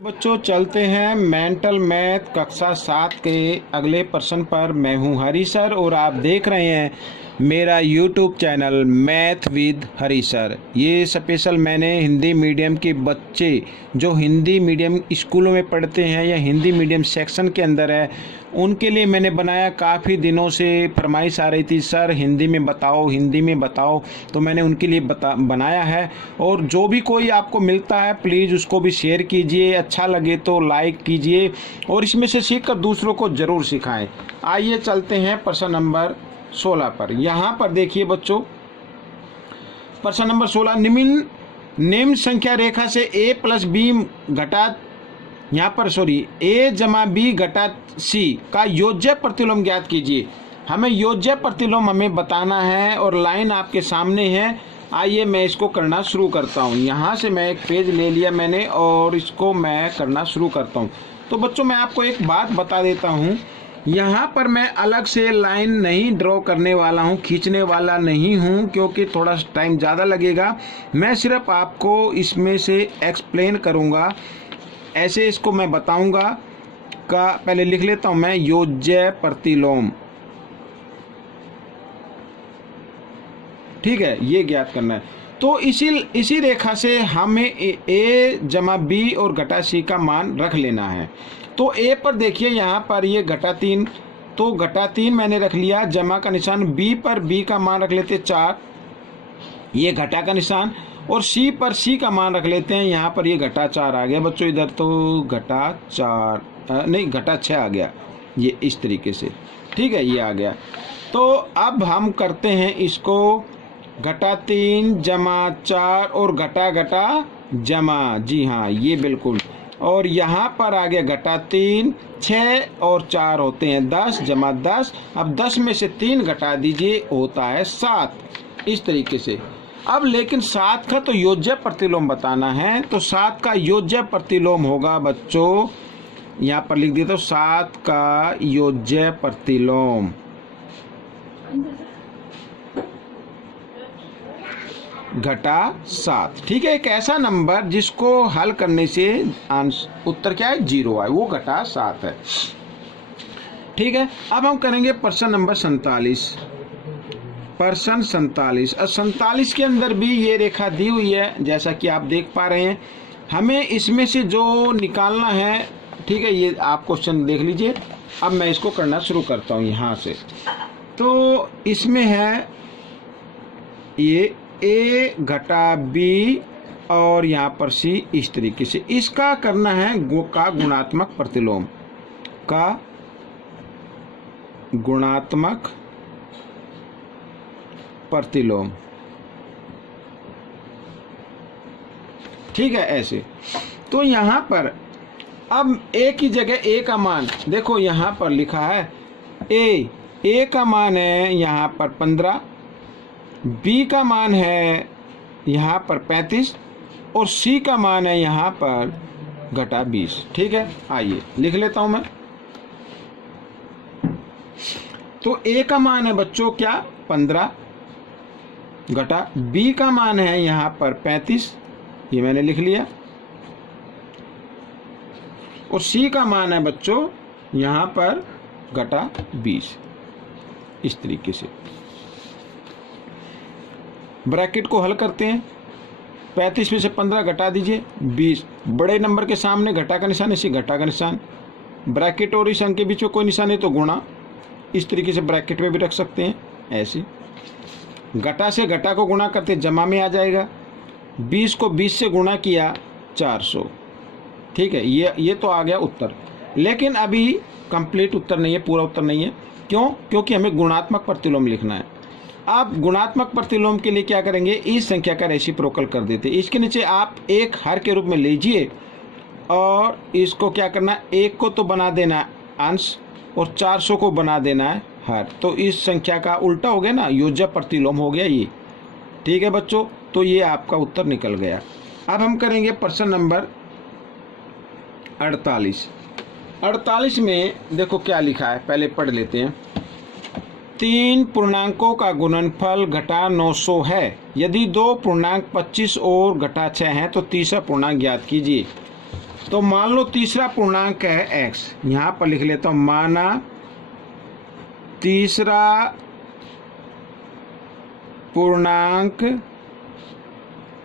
बच्चों चलते हैं मेंटल मैथ कक्षा 7 के अगले प्रश्न पर। मैं हूं हरी सर और आप देख रहे हैं मेरा YouTube channel math with Hari sir. ये स्पेशल मैंने हिंदी मीडियम के बच्चे जो हिंदी मीडियम स्कूलों में पढ़ते हैं या हिंदी मीडियम सेक्शन के अंदर है उनके लिए मैंने बनाया। काफ़ी दिनों से फरमाइश आ रही थी सर हिंदी में बताओ, हिंदी में बताओ, तो मैंने उनके लिए बनाया है। और जो भी कोई आपको मिलता है प्लीज़ उसको भी शेयर कीजिए, अच्छा लगे तो लाइक कीजिए और इसमें से सीखकर दूसरों को ज़रूर सिखाएं। आइए चलते हैं प्रश्न नंबर 16 पर। यहाँ पर देखिए बच्चों, प्रश्न नंबर 16, निम्न संख्या रेखा से a प्लस बी घटा यहाँ पर a जमा बी घटा सी का योज्य प्रतिलोम ज्ञात कीजिए। हमें योज्य प्रतिलोम हमें बताना है और लाइन आपके सामने है। आइए मैं इसको करना शुरू करता हूँ। यहाँ से मैं एक पेज ले लिया मैंने और इसको मैं करना शुरू करता हूँ। तो बच्चों मैं आपको एक बात बता देता हूँ, यहाँ पर मैं अलग से लाइन नहीं ड्रॉ करने वाला हूँ, खींचने वाला नहीं हूँ, क्योंकि थोड़ा टाइम ज़्यादा लगेगा। मैं सिर्फ आपको इसमें से एक्सप्लेन करूँगा, ऐसे इसको मैं बताऊँगा। का पहले लिख लेता हूँ मैं, योज्य प्रतिलोम, ठीक है, ये ज्ञात करना है। तो इसी रेखा से हमें a जमा बी और घटा सी का मान रख लेना है। तो a पर देखिए यहाँ पर ये घटा 3, तो घटा 3 मैंने रख लिया, जमा का निशान। b पर b का मान रख लेते 4, ये घटा का निशान। और c पर c का मान रख लेते हैं, यहाँ पर ये घटा 4 आ गया बच्चों, इधर तो घटा 4 नहीं घटा 6 आ गया, ये इस तरीके से, ठीक है, ये आ गया। तो अब हम करते हैं इसको, घटा 3 जमा 4 और घटा घटा जमा, जी हाँ ये बिल्कुल। और यहाँ पर आ गया घटा 3, 6 और 4 होते हैं 10 जमा 10। अब 10 में से 3 घटा दीजिए, होता है 7, इस तरीके से। अब लेकिन 7 का तो योज्य प्रतिलोम बताना है, तो 7 का योज्य प्रतिलोम होगा बच्चों, यहाँ पर लिख देता हूँ 7 का योज्य प्रतिलोम घटा 7, ठीक है। एक ऐसा नंबर जिसको हल करने से उत्तर क्या है, 0 आए, वो घटा 7 है, ठीक है। अब हम करेंगे प्रश्न नंबर 47। प्रश्न 47, और 47 के अंदर भी ये रेखा दी हुई है जैसा कि आप देख पा रहे हैं। हमें इसमें से जो निकालना है, ठीक है, ये आप क्वेश्चन देख लीजिए। अब मैं इसको करना शुरू करता हूँ यहाँ से। तो इसमें है ये a घटा b और यहाँ पर c, इस तरीके से इसका करना है का गुणात्मक प्रतिलोम, का गुणात्मक प्रतिलोम, ठीक है, ऐसे। तो यहाँ पर अब a की जगह a का मान देखो, यहाँ पर लिखा है a का मान है यहाँ पर 15, b का मान है यहाँ पर 35 और c का मान है यहाँ पर घटा 20, ठीक है। आइए लिख लेता हूँ मैं। तो a का मान है बच्चों क्या, 15, घटा b का मान है यहाँ पर 35, ये मैंने लिख लिया, और c का मान है बच्चों यहाँ पर घटा 20, इस तरीके से। ब्रैकेट को हल करते हैं, 35 में से 15 घटा दीजिए 20, बड़े नंबर के सामने घटा का निशान, इसी घटा का निशान, ब्रैकेट और इस अंक के बीच में कोई निशान है तो गुणा, इस तरीके से ब्रैकेट में भी रख सकते हैं ऐसे। घटा से घटा को गुणा करते जमा में आ जाएगा, 20 को 20 से गुणा किया 400, ठीक है। ये तो आ गया उत्तर, लेकिन अभी कंप्लीट उत्तर नहीं है, पूरा उत्तर नहीं है। क्यों? क्योंकि हमें गुणात्मक प्रतिलोम लिखना है। आप गुणात्मक प्रतिलोम के लिए क्या करेंगे, इस संख्या का रेसिप्रोकल कर देते। इसके नीचे आप एक हर के रूप में लीजिए और इसको क्या करना है, एक को तो बना देना अंश और 400 को बना देना है हर। तो इस संख्या का उल्टा हो गया ना, योज्य प्रतिलोम हो गया ये, ठीक है बच्चों। तो ये आपका उत्तर निकल गया। अब हम करेंगे प्रश्न नंबर 48। 48 में देखो क्या लिखा है, पहले पढ़ लेते हैं। 3 पूर्णांकों का गुणनफल घटा 900 है। यदि 2 पूर्णांक 25 और घटा 6 हैं तो तीसरा पूर्णांक ज्ञात कीजिए। तो मान लो तीसरा पूर्णांक है x, यहाँ पर लिख लेता हूँ, माना तीसरा पूर्णांक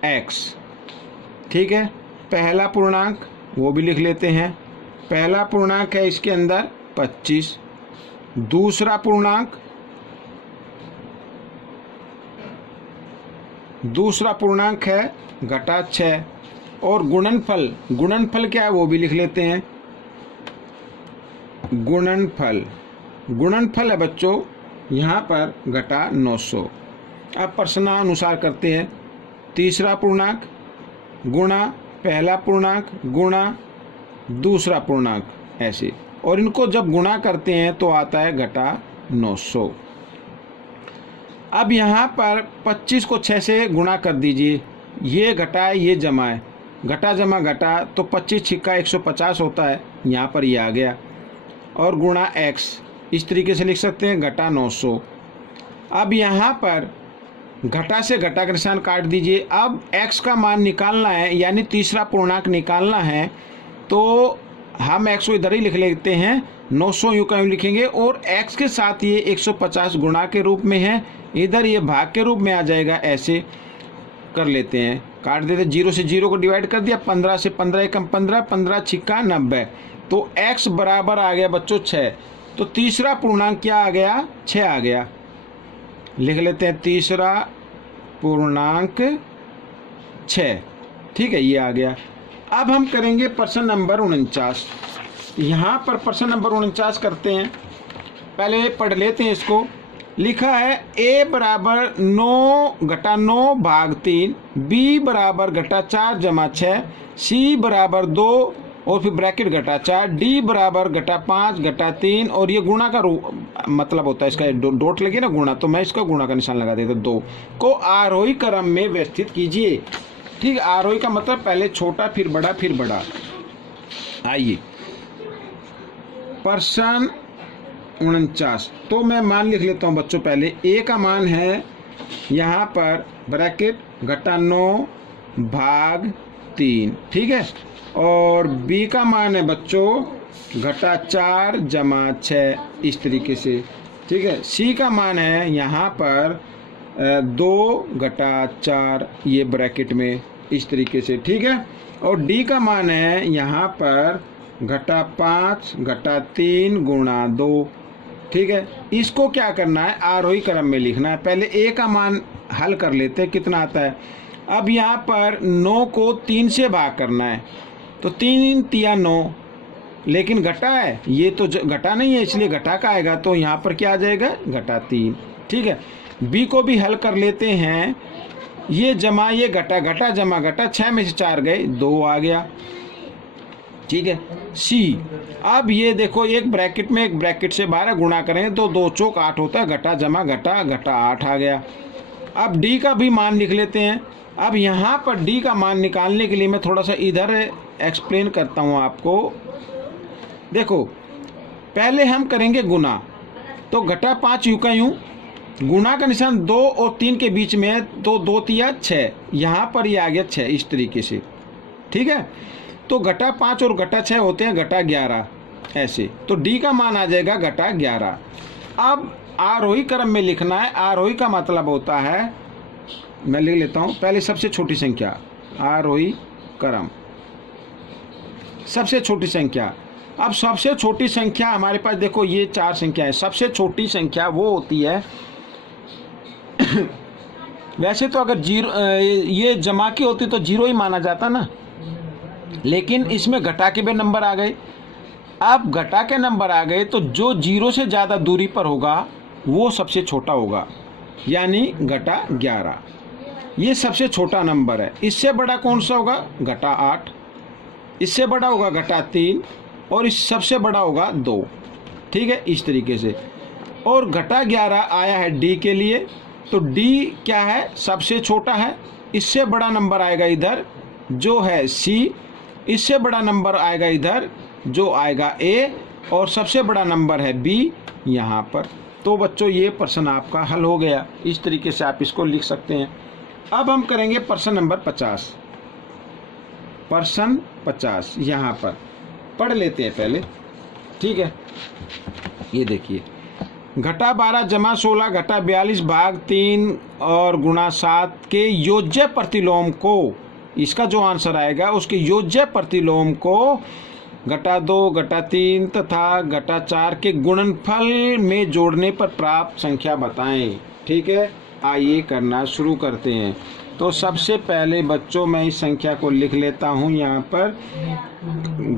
x, ठीक है। पहला पूर्णांक वो भी लिख लेते हैं, पहला पूर्णांक है इसके अंदर 25, दूसरा पूर्णांक है घटा 6, और गुणनफल क्या है वो भी लिख लेते हैं। गुणनफल है बच्चों यहाँ पर घटा 900। अब प्रश्नानुसार करते हैं, तीसरा पूर्णांक गुणा पहला पूर्णांक गुणा दूसरा पूर्णांक, ऐसे, और इनको जब गुणा करते हैं तो आता है घटा 900। अब यहाँ पर 25 को 6 से गुणा कर दीजिए, ये घटा है ये जमा है, घटा जमा घटा तो 25 छिक्का 150 होता है, यहाँ पर ये आ गया, और गुणा x, इस तरीके से लिख सकते हैं घटा 900। अब यहाँ पर घटा से घटा का निशान काट दीजिए। अब x का मान निकालना है, यानी तीसरा पूर्णांक निकालना है, तो हम x को इधर ही लिख लेते हैं, 900 यूं का यूं लिखेंगे, और x के साथ ये 150 गुणा के रूप में है, इधर ये भाग के रूप में आ जाएगा, ऐसे कर लेते हैं, काट देते, 0 से 0 को डिवाइड कर दिया, 15 से 15 एकम 15, 15 छिक्का 90, तो x बराबर आ गया बच्चों 6। तो तीसरा पूर्णांक क्या आ गया, 6 आ गया। लिख लेते हैं तीसरा पूर्णांक 6, ठीक है, ये आ गया। अब हम करेंगे प्रश्न नंबर 49। यहाँ पर प्रश्न नंबर 49 करते हैं, पहले पढ़ लेते हैं इसको। लिखा है a बराबर 9 घटा 9 भाग 3, b बराबर घटा 4 जमा 6, c बराबर 2 और फिर ब्रैकेट घटा 4, d बराबर घटा 5 घटा 3, और ये गुणा का मतलब होता है, इसका डॉट लगे ना गुणा, तो मैं इसका गुणा का निशान लगा देता, 2 को आरोही क्रम में व्यवस्थित कीजिए। ठीक, आरोही का मतलब पहले छोटा फिर बड़ा फिर बड़ा। आइए प्रश्न 49, तो मैं मान लिख लेता हूँ बच्चों। पहले a का मान है यहाँ पर ब्रैकेट घटा 9 भाग 3, ठीक है, और b का मान है बच्चों घटा 4 जमा 6, इस तरीके से, ठीक है। c का मान है यहाँ पर 2 घटा 4, ये ब्रैकेट में, इस तरीके से, ठीक है, और d का मान है यहाँ पर घटा 5 घटा 3 गुणा 2, ठीक है। इसको क्या करना है, आरोही क्रम में लिखना है। पहले a का मान हल कर लेते हैं, कितना आता है। अब यहाँ पर 9 को 3 से भाग करना है, तो 3 तिया 9, लेकिन घटा है, ये तो घटा नहीं है, इसलिए घटा का आएगा, तो यहाँ पर क्या आ जाएगा, घटा 3, ठीक है। b को भी हल कर लेते हैं, ये जमा ये घटा, घटा जमा घटा, 6 में से 4 गए, 2 आ गया, ठीक है। c, अब ये देखो, एक ब्रैकेट में एक ब्रैकेट से 12 गुणा करेंगे तो 2 चौक 8 होता है, घटा जमा घटा, घटा 8 आ गया। अब d का भी मान लिख लेते हैं। अब यहाँ पर d का मान निकालने के लिए मैं थोड़ा सा इधर एक्सप्लेन करता हूँ आपको। देखो, पहले हम करेंगे गुना, तो घटा 5 यूं का यूं, गुणा का निशान 2 और 3 के बीच में है, तो 2 तिया 6, यहाँ पर ये आ गया 6, इस तरीके से, ठीक है। तो घटा 5 और घटा 6 होते हैं घटा 11, ऐसे, तो d का मान आ जाएगा घटा 11। अब आरोही क्रम में लिखना है। आरोही का मतलब होता है, मैं लिख लेता हूँ, पहले सबसे छोटी संख्या, आरोही क्रम, सबसे छोटी संख्या। अब सबसे छोटी संख्या हमारे पास देखो, ये 4 संख्या है। सबसे छोटी संख्या वो होती है वैसे तो अगर ये जमा की होती तो 0 ही माना जाता ना, लेकिन इसमें घटा के भी नंबर आ गए। अब घटा के नंबर आ गए तो जो 0 से ज़्यादा दूरी पर होगा वो सबसे छोटा होगा, यानी घटा 11, ये सबसे छोटा नंबर है। इससे बड़ा कौन सा होगा, घटा 8, इससे बड़ा होगा घटा 3, और इस सबसे बड़ा होगा 2, ठीक है, इस तरीके से। और घटा 11 आया है d के लिए, तो d क्या है, सबसे छोटा है। इससे बड़ा नंबर आएगा इधर जो है c, इससे बड़ा नंबर आएगा इधर जो आएगा a, और सबसे बड़ा नंबर है b यहाँ पर। तो बच्चों ये प्रश्न आपका हल हो गया। इस तरीके से आप इसको लिख सकते हैं। अब हम करेंगे प्रश्न नंबर 50। परसेंट 50 यहाँ पर पढ़ लेते हैं पहले, ठीक है। ये देखिए, घटा 12 जमा 16 घटा 42 भाग 3 और गुणा 7 के योज्य प्रतिलोम को, इसका जो आंसर आएगा उसके योज्य प्रतिलोम को घटा 2 घटा 3 तथा घटा 4 के गुणनफल में जोड़ने पर प्राप्त संख्या बताएं। ठीक है, आइए करना शुरू करते हैं। तो सबसे पहले बच्चों मैं इस संख्या को लिख लेता हूँ यहाँ पर,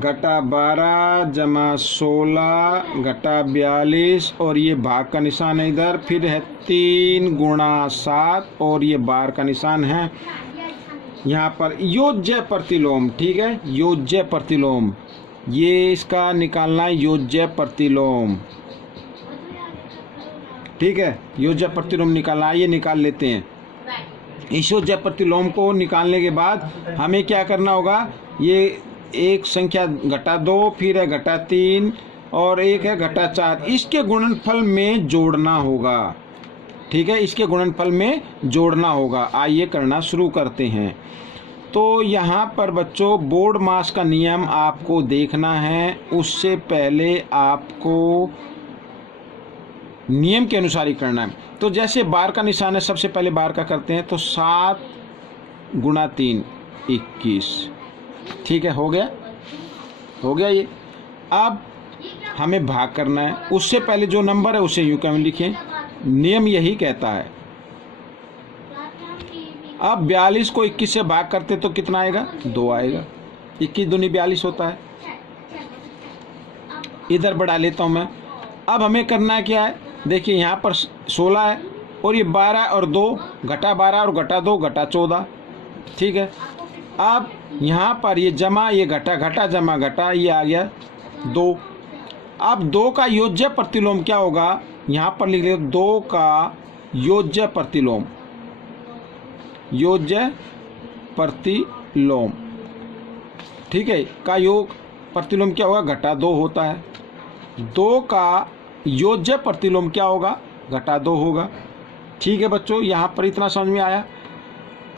घटा 12 जमा 16 घटा 42 और ये भाग का निशान है इधर, फिर है 3 गुणा 7 और ये बार का निशान है यहाँ पर। योज्य प्रतिलोम, ठीक है, योज्य प्रतिलोम, ये इसका निकालना है योज्य प्रतिलोम, ठीक है, योज्य प्रतिलोम निकालना है। ये निकाल लेते हैं। इस योज्य प्रतिलोम को निकालने के बाद हमें क्या करना होगा, ये एक संख्या घटा 2, फिर है घटा 3 और एक है घटा 4, इसके गुणनफल में जोड़ना होगा। ठीक है, इसके गुणनफल में जोड़ना होगा। आइए करना शुरू करते हैं। तो यहाँ पर बच्चों बोर्ड मास का नियम आपको देखना है, उससे पहले आपको नियम के अनुसार ही करना है। तो जैसे बार का निशान है, सबसे पहले बार का करते हैं, तो 7 गुणा 3 21, ठीक है, हो गया ये। अब हमें भाग करना है, उससे पहले जो नंबर है उसे यूं क्यों लिखें, नियम यही कहता है। अब 42 को 21 से भाग करते तो कितना आएगा, 2 आएगा। 21 दूनी 42 होता है। इधर बढ़ा लेता हूँ मैं। अब हमें करना क्या है, देखिए यहाँ पर 16 है और ये 12 और 2, घटा 12 और घटा 2 घटा 14, ठीक है। अब यहाँ पर ये जमा, ये घटा घटा जमा घटा, ये आ गया 2। अब 2 का योज्य प्रतिलोम क्या होगा, यहाँ पर लिख ले 2 का योज्य प्रतिलोम, योज्य प्रतिलोम, ठीक है, का योग प्रतिलोम क्या होगा, घटा 2 होता है। 2 का योज्य प्रतिलोम क्या होगा, घटा 2 होगा। ठीक है बच्चों, यहाँ पर इतना समझ में आया।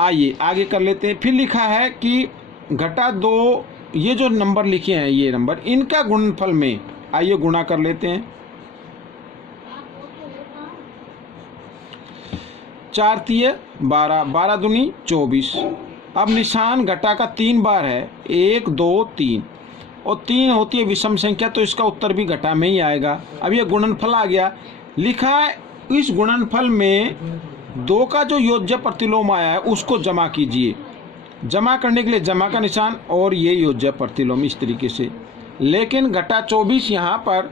आइए आगे कर लेते हैं। फिर लिखा है कि घटा 2, ये जो नंबर लिखे हैं ये नंबर, इनका गुणनफल में, आइए गुणा कर लेते हैं। 4 तिये 12, 12 दूनी 24। अब निशान घटा का 3 बार है, 1 2 3 और 3 होती है विषम संख्या, तो इसका उत्तर भी घटा में ही आएगा। अब ये गुणनफल आ गया, लिखा है इस गुणनफल में 2 का जो योज्य प्रतिलोम आया है उसको जमा कीजिए। जमा करने के लिए जमा का निशान और ये योज्य प्रतिलोम इस तरीके से, लेकिन घटा 24 यहाँ पर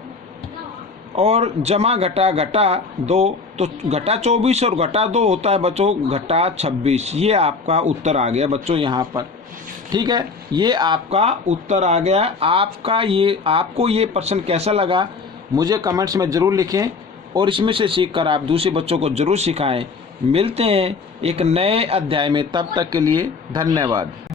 और जमा घटा घटा 2, तो घटा 24 और घटा 2 होता है बच्चों घटा 26। ये आपका उत्तर आ गया बच्चों यहाँ पर, ठीक है, ये आपका उत्तर आ गया। आपको ये प्रश्न कैसा लगा मुझे कमेंट्स में ज़रूर लिखें और इसमें से सीखकर आप दूसरे बच्चों को ज़रूर सिखाएं। मिलते हैं एक नए अध्याय में, तब तक के लिए धन्यवाद।